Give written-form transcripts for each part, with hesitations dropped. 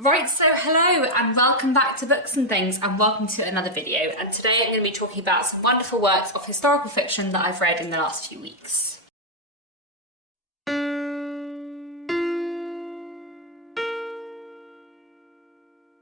Right, so hello and welcome back to Books and Things and welcome to another video, and today I'm going to be talking about some wonderful works of historical fiction that I've read in the last few weeks.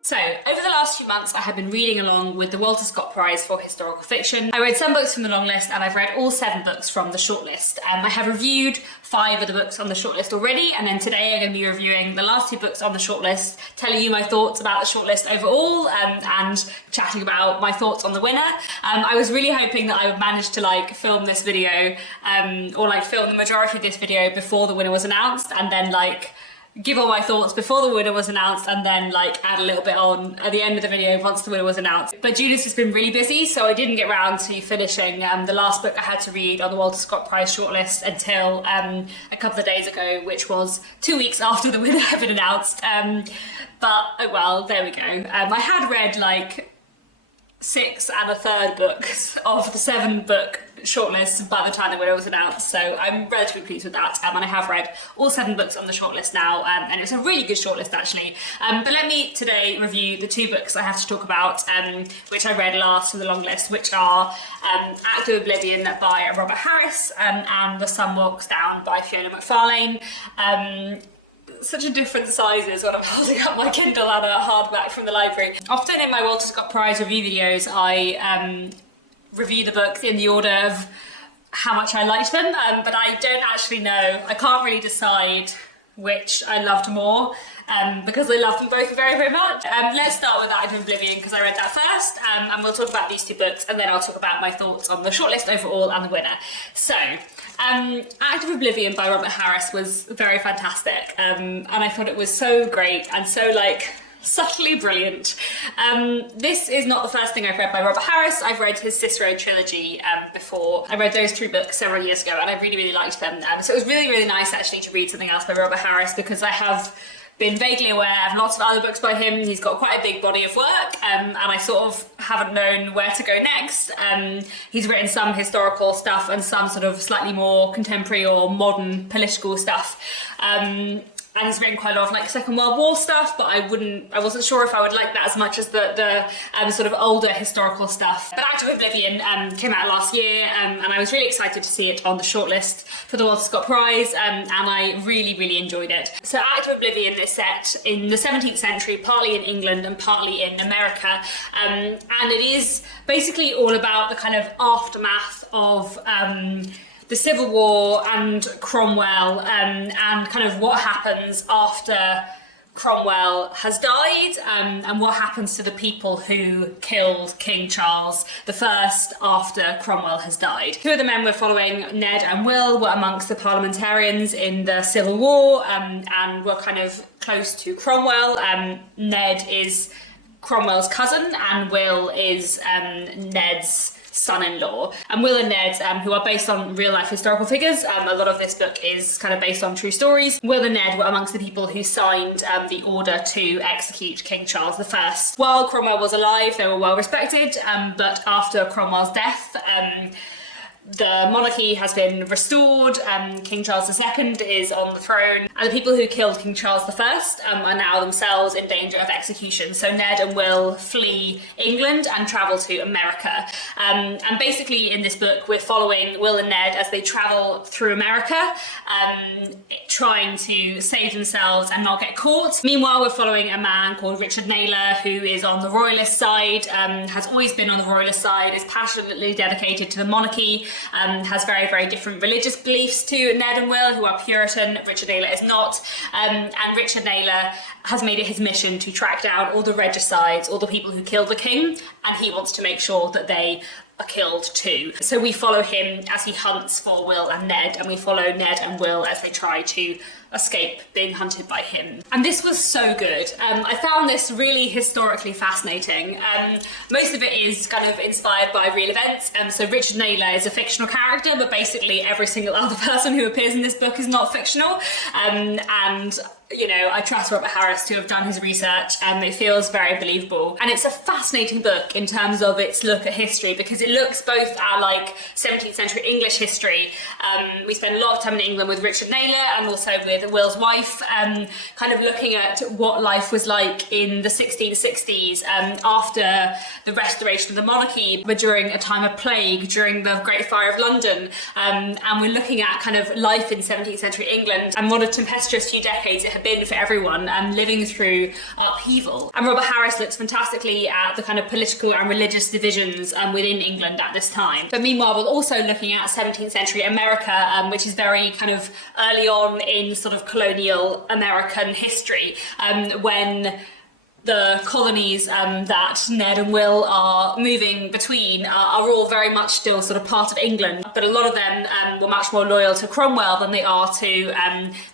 So, over the last few months I have been reading along with the Walter Scott Prize for Historical Fiction. I read some books from the long list and I've read all 7 books from the shortlist. I have reviewed 5 of the books on the shortlist already, and then today I'm going to be reviewing the last 2 books on the shortlist, telling you my thoughts about the shortlist overall and chatting about my thoughts on the winner. I was really hoping that I would manage to film this video or film the majority of this video before the winner was announced, and then give all my thoughts before the winner was announced, and then add a little bit on at the end of the video once the winner was announced. But Judith has been really busy, so I didn't get around to finishing the last book I had to read on the Walter Scott Prize shortlist until a couple of days ago, which was 2 weeks after the winner had been announced. But oh well, there we go. I had read 6 1/3 books of the 7 book shortlist by the time the winner was announced, so I'm relatively pleased with that, and I have read all 7 books on the shortlist now, and it's a really good shortlist actually. But let me today review the 2 books I have to talk about, which I read last from the long list, which are Act of Oblivion by Robert Harris and The Sun Walks Down by Fiona McFarlane. Such a different sizes when I'm holding up my Kindle and a hardback from the library. Often in my Walter Scott Prize review videos I review the books in the order of how much I liked them, but I don't actually know, I can't really decide which I loved more because I love them both very, very much. Let's start with Act of Oblivion because I read that first, and we'll talk about these 2 books and then I'll talk about my thoughts on the shortlist overall and the winner. So, Act of Oblivion by Robert Harris was very fantastic, and I thought it was so great and so subtly brilliant. This is not the first thing I've read by Robert Harris. I've read his Cicero trilogy before. I read those 2 books several years ago and I really, really liked them. So it was really, really nice actually to read something else by Robert Harris because I have been vaguely aware of lots of other books by him. He's got quite a big body of work, and I sort of haven't known where to go next. He's written some historical stuff and some sort of slightly more contemporary or modern political stuff. And he's written quite a lot of Second World War stuff, but I wasn't sure if I would like that as much as the sort of older historical stuff. But Act of Oblivion came out last year, and I was really excited to see it on the shortlist for the Walter Scott Prize, and I really, really enjoyed it. So Act of Oblivion is set in the 17th century, partly in England and partly in America, and it is basically all about the kind of aftermath of the Civil War and Cromwell, and kind of what happens after Cromwell has died, and what happens to the people who killed King Charles I after Cromwell has died. 2 of the men we're following, Ned and Will, were amongst the parliamentarians in the Civil War, and were kind of close to Cromwell. Ned is Cromwell's cousin and Will is Ned's son-in-law. And Will and Ned, who are based on real-life historical figures, a lot of this book is kind of based on true stories. Will and Ned were amongst the people who signed the order to execute King Charles I. While Cromwell was alive, they were well respected, but after Cromwell's death, the monarchy has been restored, King Charles II is on the throne, and the people who killed King Charles I are now themselves in danger of execution. So Ned and Will flee England and travel to America. And basically in this book we're following Will and Ned as they travel through America, trying to save themselves and not get caught. Meanwhile we're following a man called Richard Naylor who is on the royalist side, has always been on the royalist side, is passionately dedicated to the monarchy, has very, very different religious beliefs to Ned and Will, who are Puritan. Richard Naylor is not, and Richard Naylor has made it his mission to track down all the regicides, all the people who killed the king, and he wants to make sure that they are killed too. So we follow him as he hunts for Will and Ned, and we follow Ned and Will as they try to escape being hunted by him. And this was so good. I found this really historically fascinating. Most of it is kind of inspired by real events. So Richard Naylor is a fictional character, but basically every single other person who appears in this book is not fictional. And you know, I trust Robert Harris to have done his research, and it feels very believable. And it's a fascinating book in terms of its look at history, because it looks both at like 17th century English history. We spend a lot of time in England with Richard Naylor and also with Will's wife, kind of looking at what life was like in the 1660s after the restoration of the monarchy, but during a time of plague, during the Great Fire of London. And we're looking at kind of life in 17th century England and what a tempestuous few decades it had been for everyone, living through upheaval. And Robert Harris looks fantastically at the kind of political and religious divisions within England at this time. But meanwhile, we're also looking at 17th century America, which is very kind of early on in sort of colonial American history, when the colonies that Ned and Will are moving between are all very much still sort of part of England, but a lot of them were much more loyal to Cromwell than they are to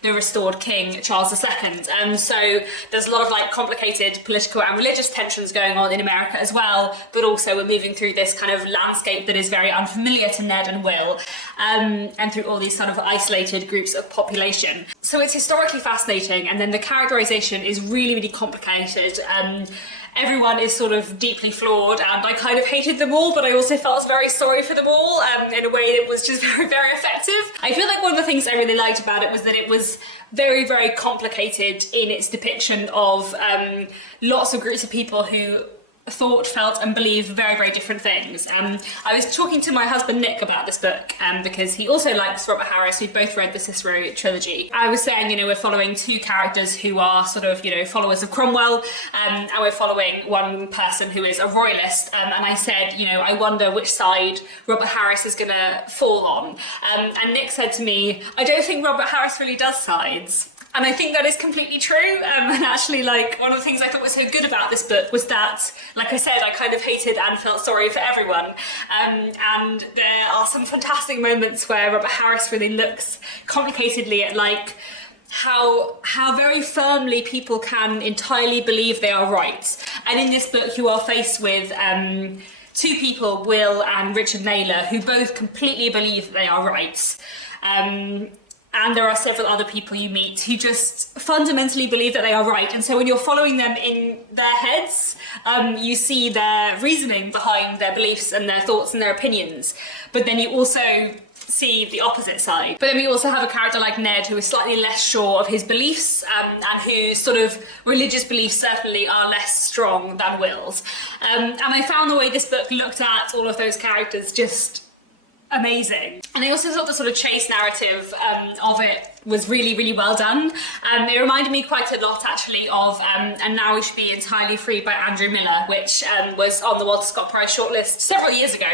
the restored King Charles II. So there's a lot of like complicated political and religious tensions going on in America as well, but also we're moving through this kind of landscape that is very unfamiliar to Ned and Will, and through all these sort of isolated groups of population. So it's historically fascinating, and then the characterization is really, really complicated. Everyone is sort of deeply flawed, and I kind of hated them all, but I also felt very sorry for them all in a way that was just very, very effective. I feel like one of the things I really liked about it was that it was very, very complicated in its depiction of lots of groups of people who thought, felt and believed very, very different things. I was talking to my husband Nick about this book because he also likes Robert Harris. We've both read the Cicero trilogy. I was saying, you know, we're following two characters who are sort of, you know, followers of Cromwell, and we're following one person who is a royalist, and I said, you know, I wonder which side Robert Harris is gonna fall on. And Nick said to me, I don't think Robert Harris really does sides. And I think that is completely true. And actually, like, one of the things I thought was so good about this book was that, like I said, I kind of hated and felt sorry for everyone. And there are some fantastic moments where Robert Harris really looks complicatedly at, like, how very firmly people can entirely believe they are right. And in this book, you are faced with two people, Will and Richard Naylor, who both completely believe that they are right. And there are several other people you meet who just fundamentally believe that they are right. And so when you're following them in their heads, you see their reasoning behind their beliefs and their thoughts and their opinions. But then you also see the opposite side. But then we also have a character like Ned, who is slightly less sure of his beliefs, and whose sort of religious beliefs certainly are less strong than Will's. And I found the way this book looked at all of those characters just amazing. And I also thought the sort of chase narrative of it was really, really well done. It reminded me quite a lot actually of And Now We Should Be Entirely Free by Andrew Miller, which was on the Walter Scott Prize shortlist several years ago.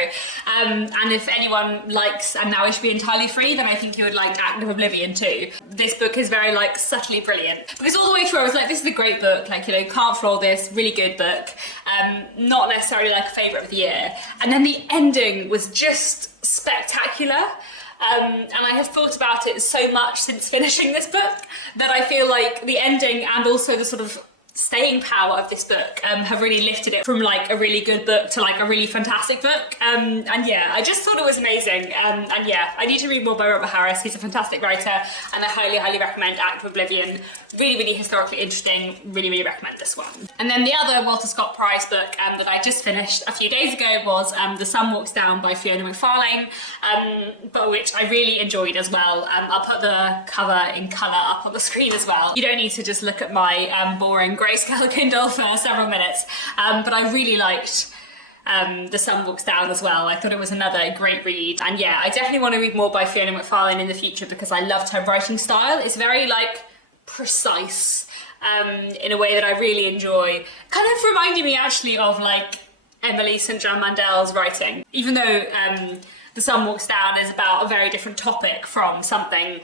And if anyone likes And Now We Should Be Entirely Free, then I think you would like Act of Oblivion too. This book is very like subtly brilliant. Because all the way through I was like, this is a great book, like, you know, can't flaw this, really good book. Not necessarily like a favourite of the year. And then the ending was just spectacular. And I have thought about it so much since finishing this book that I feel like the ending and also the sort of staying power of this book have really lifted it from like a really good book to like a really fantastic book. And yeah, I just thought it was amazing. And yeah, I need to read more by Robert Harris. He's a fantastic writer, and I highly, highly recommend Act of Oblivion. Really, really historically interesting. Really, really recommend this one. And then the other Walter Scott Prize book that I just finished a few days ago was The Sun Walks Down by Fiona McFarlane, but which I really enjoyed as well. I'll put the cover in colour up on the screen as well. You don't need to just look at my boring grayscale Kindle for several minutes, but I really liked The Sun Walks Down as well. I thought it was another great read, and yeah, I definitely want to read more by Fiona McFarlane in the future because I loved her writing style. It's very like precise in a way that I really enjoy. Kind of reminded me actually of like Emily St. John Mandel's writing, even though The Sun Walks Down is about a very different topic from something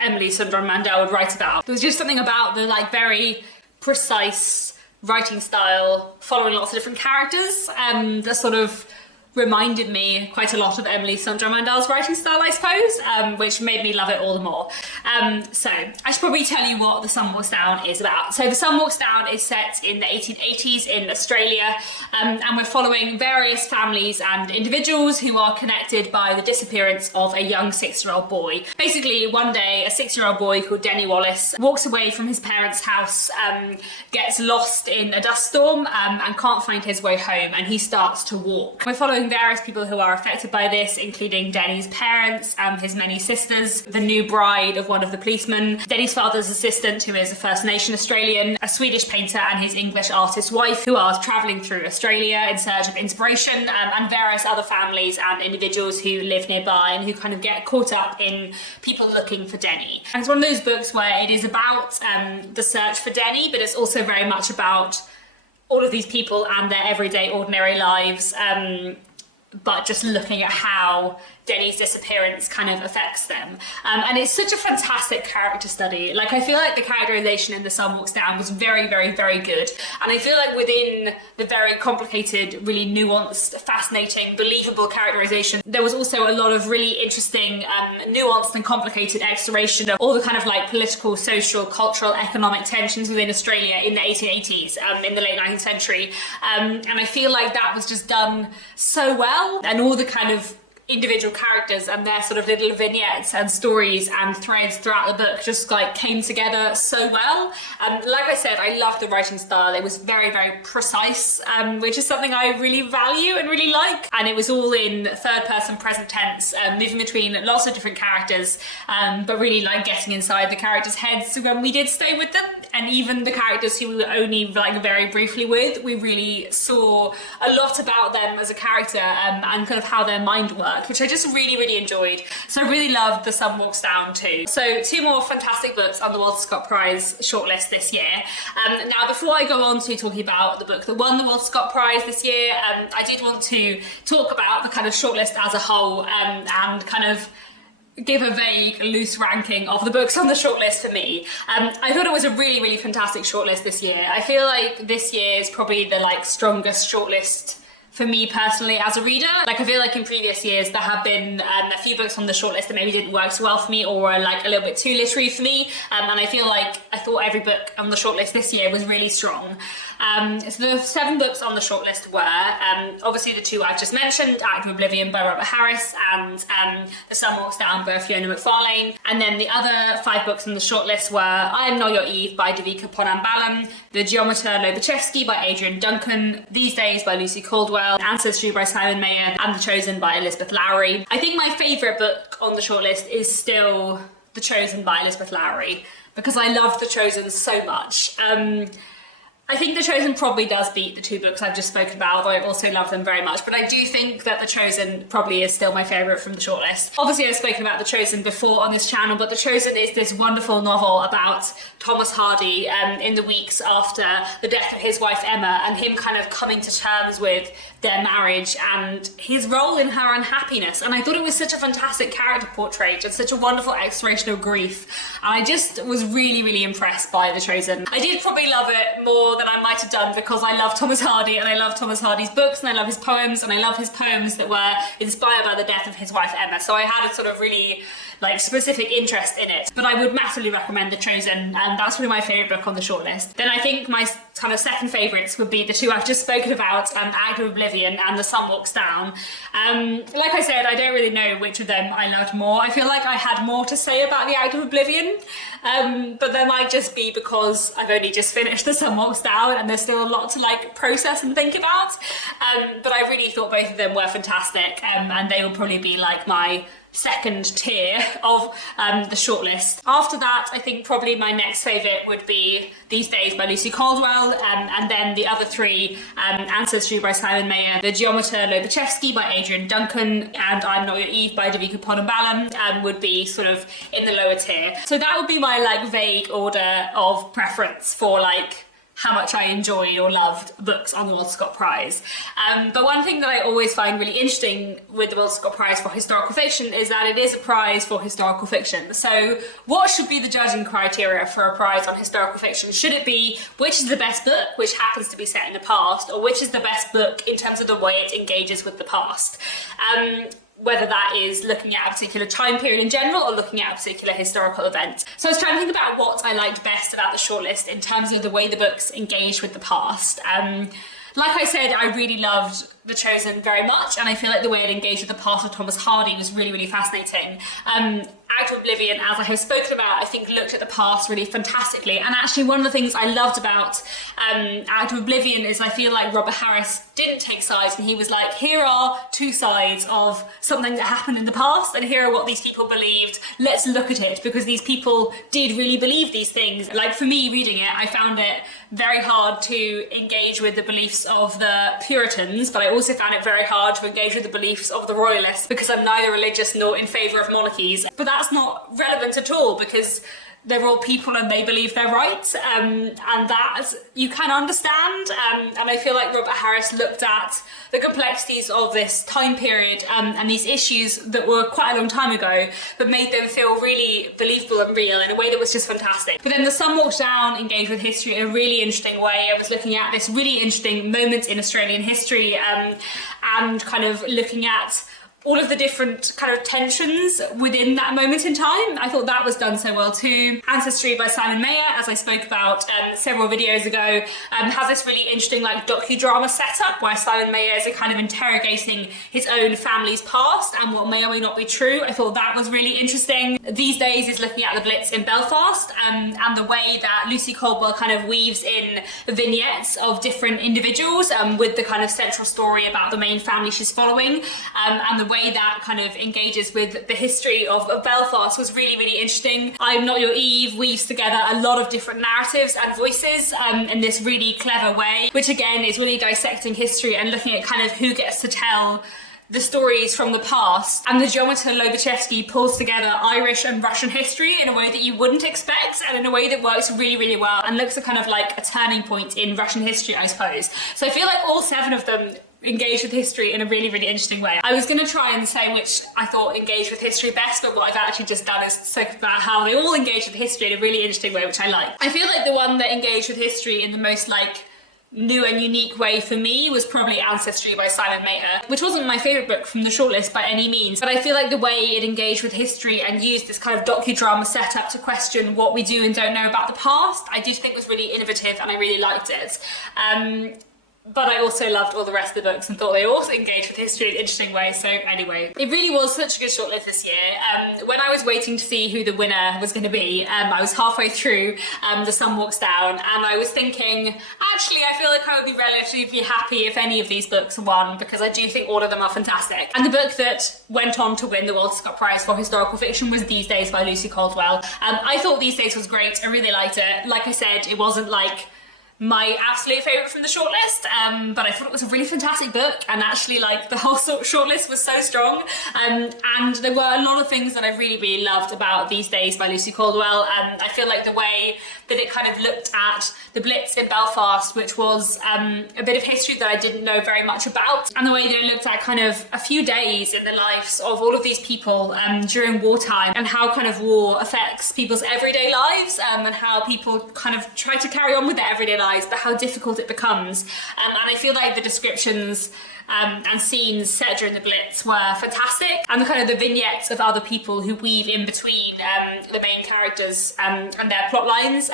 Emily St. John Mandel would write about. There was just something about the like very precise writing style, following lots of different characters, that sort of reminded me quite a lot of Emily Sondra-Mandel's writing style, I suppose, which made me love it all the more. So I should probably tell you what The Sun Walks Down is about. So The Sun Walks Down is set in the 1880s in Australia, and we're following various families and individuals who are connected by the disappearance of a young 6-year-old boy. Basically, one day a 6-year-old boy called Denny Wallace walks away from his parents' house, gets lost in a dust storm, and can't find his way home, and he starts to walk. We're following various people who are affected by this, including Denny's parents, his many sisters, the new bride of one of the policemen, Denny's father's assistant, who is a First Nation Australian, a Swedish painter, and his English artist wife, who are travelling through Australia in search of inspiration, and various other families and individuals who live nearby and who kind of get caught up in people looking for Denny. And it's one of those books where it is about the search for Denny, but it's also very much about all of these people and their everyday, ordinary lives, but just looking at how Denny's disappearance kind of affects them. And it's such a fantastic character study. Like, I feel like the characterization in The Sun Walks Down was very, very, very good. And I feel like within the very complicated, really nuanced, fascinating, believable characterization, there was also a lot of really interesting, nuanced and complicated exploration of all the kind of like political, social, cultural, economic tensions within Australia in the 1880s, in the late 19th century. And I feel like that was just done so well, and all the kind of individual characters and their sort of little vignettes and stories and threads throughout the book just like came together so well. Like I said, I loved the writing style. It was very, very precise, which is something I really value and really like. And it was all in third person present tense, moving between lots of different characters, but really like getting inside the characters' heads. So when we did stay with them, and even the characters who we were only like very briefly with, we really saw a lot about them as a character, and kind of how their mind worked, which I just really, really enjoyed. So I really loved The Sun Walks Down too. So 2 more fantastic books on the Walter Scott Prize shortlist this year. Now, before I go on to talking about the book that won the Walter Scott Prize this year, I did want to talk about the kind of shortlist as a whole, and kind of give a vague, loose ranking of the books on the shortlist for me. I thought it was a really, really fantastic shortlist this year. I feel like this year is probably the like strongest shortlist for me personally as a reader. Like, I feel like in previous years there have been a few books on the shortlist that maybe didn't work so well for me, or were like a little bit too literary for me, and I feel like I thought every book on the shortlist this year was really strong. So the 7 books on the shortlist were obviously the 2 I've just mentioned, Act of Oblivion by Robert Harris and The Sun Walks Down by Fiona McFarlane. And then the other 5 books on the shortlist were I Am Not Your Eve by Devika Ponambalam, The Geometer Lobachevsky by Adrian Duncan, These Days by Lucy Caldwell, Ancestry by Simon Mayer, and The Chosen by Elizabeth Lowry. I think my favourite book on the shortlist is still The Chosen by Elizabeth Lowry, because I love The Chosen so much. I think The Chosen probably does beat the 2 books I've just spoken about, although I also love them very much. But I do think that The Chosen probably is still my favourite from the shortlist. Obviously, I've spoken about The Chosen before on this channel, but The Chosen is this wonderful novel about Thomas Hardy in the weeks after the death of his wife Emma, and him kind of coming to terms with their marriage and his role in her unhappiness. And I thought it was such a fantastic character portrait and such a wonderful exploration of grief. And I just was really, really impressed by The Chosen. I did probably love it more than I might have done because I love Thomas Hardy, and I love Thomas Hardy's books, and I love his poems, and I love his poems that were inspired by the death of his wife Emma. So I had a sort of really like specific interest in it. But I would massively recommend The Chosen, and that's really my favourite book on the shortlist. Then I think my kind of second favourites would be the 2 I've just spoken about, Act of Oblivion and The Sun Walks Down. Like I said, I don't really know which of them I loved more. I feel like I had more to say about the Act of Oblivion, but that might just be because I've only just finished The Sun Walks Down and there's still a lot to like process and think about. But I really thought both of them were fantastic, and they will probably be like my second tier of the shortlist. After that, I think probably my next favourite would be These Days by Lucy Caldwell, and then the other 3, Ancestry by Simon Mayer, The Geometer Lobachevsky by Adrian Duncan, and I'm Not Your Eve by Devika Ponambalam would be sort of in the lower tier. So that would be my like vague order of preference for like how much I enjoyed or loved books on the Walter Scott Prize. But one thing that I always find really interesting with the Walter Scott Prize for historical fiction is that it is a prize for historical fiction. So what should be the judging criteria for a prize on historical fiction? Should it be which is the best book, which happens to be set in the past, or which is the best book in terms of the way it engages with the past? Whether that is looking at a particular time period in general or looking at a particular historical event. So I was trying to think about what I liked best about the shortlist in terms of the way the books engaged with the past. Like I said, I really loved The Chosen very much, and I feel like the way it engaged with the past of Thomas Hardy was really, really fascinating. Out of Oblivion, as I have spoken about, I think looked at the past really fantastically. And actually one of the things I loved about Out of Oblivion is I feel like Robert Harris didn't take sides, and he was like, here are two sides of something that happened in the past, and here are what these people believed. Let's look at it, because these people did really believe these things. Like for me, reading it, I found it very hard to engage with the beliefs of the Puritans, but I also found it very hard to engage with the beliefs of the Royalists, because I'm neither religious nor in favour of monarchies. But that's not relevant at all, because they're all people and they believe they're right, and that you can understand. And I feel like Robert Harris looked at the complexities of this time period and these issues that were quite a long time ago, but made them feel really believable and real in a way that was just fantastic. But then The Sun Walks Down engaged with history in a really interesting way. I was looking at this really interesting moment in Australian history and kind of looking at all of the different kind of tensions within that moment in time. I thought that was done so well too. Ancestry by Simon Mayer, as I spoke about several videos ago, has this really interesting like docudrama setup where Simon Mayer is kind of interrogating his own family's past and what may or may not be true. I thought that was really interesting. These days is looking at the Blitz in Belfast and the way that Lucy Caldwell kind of weaves in vignettes of different individuals with the kind of central story about the main family she's following, and the way that kind of engages with the history of Belfast was really, really interesting. I'm Not Your Eve weaves together a lot of different narratives and voices in this really clever way, which again is really dissecting history and looking at kind of who gets to tell the stories from the past. And the geometer Lobachevsky pulls together Irish and Russian history in a way that you wouldn't expect, and in a way that works really, really well, and looks at kind of like a turning point in Russian history, I suppose. So I feel like all 7 of them engage with history in a really, really interesting way. I was going to try and say which I thought engaged with history best, but what I've actually just done is talk about how they all engage with history in a really interesting way, which I like. I feel like the one that engaged with history in the most like new and unique way for me was probably Ancestry by Simon Mayer, which wasn't my favourite book from the shortlist by any means, but I feel like the way it engaged with history and used this kind of docudrama setup to question what we do and don't know about the past, I did think was really innovative and I really liked it. But I also loved all the rest of the books and thought they also engaged with history in interesting ways. So anyway, it really was such a good shortlist this year. When I was waiting to see who the winner was going to be, I was halfway through The Sun Walks Down, and I was thinking, actually, I feel like I would be relatively happy if any of these books won, because I do think all of them are fantastic. And the book that went on to win the Walter Scott Prize for historical fiction was These Days by Lucy Caldwell. I thought These Days was great. I really liked it. Like I said, it wasn't like my absolute favourite from the shortlist, but I thought it was a really fantastic book, and actually like the whole shortlist was so strong, and there were a lot of things that I really, really loved about These Days by Lucy Caldwell. I feel like the way that it kind of looked at the Blitz in Belfast, which was a bit of history that I didn't know very much about, and the way that it looked at kind of a few days in the lives of all of these people during wartime, and how kind of war affects people's everyday lives, and how people kind of try to carry on with their everyday lives, but how difficult it becomes. And I feel like the descriptions and scenes set during the Blitz were fantastic, and the kind of the vignettes of other people who weave in between the main characters and their plot lines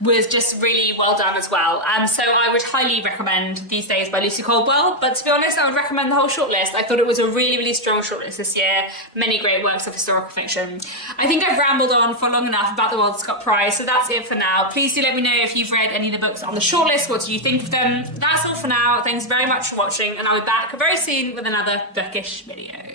was just really well done as well. So I would highly recommend These Days by Lucy Caldwell, but to be honest, I would recommend the whole shortlist. I thought it was a really, really strong shortlist this year. Many great works of historical fiction. I think I've rambled on for long enough about the Walter Scott Prize, so that's it for now. Please do let me know if you've read any of the books on the shortlist. What do you think of them? That's all for now. Thanks very much for watching, and I'll be back very soon with another bookish video.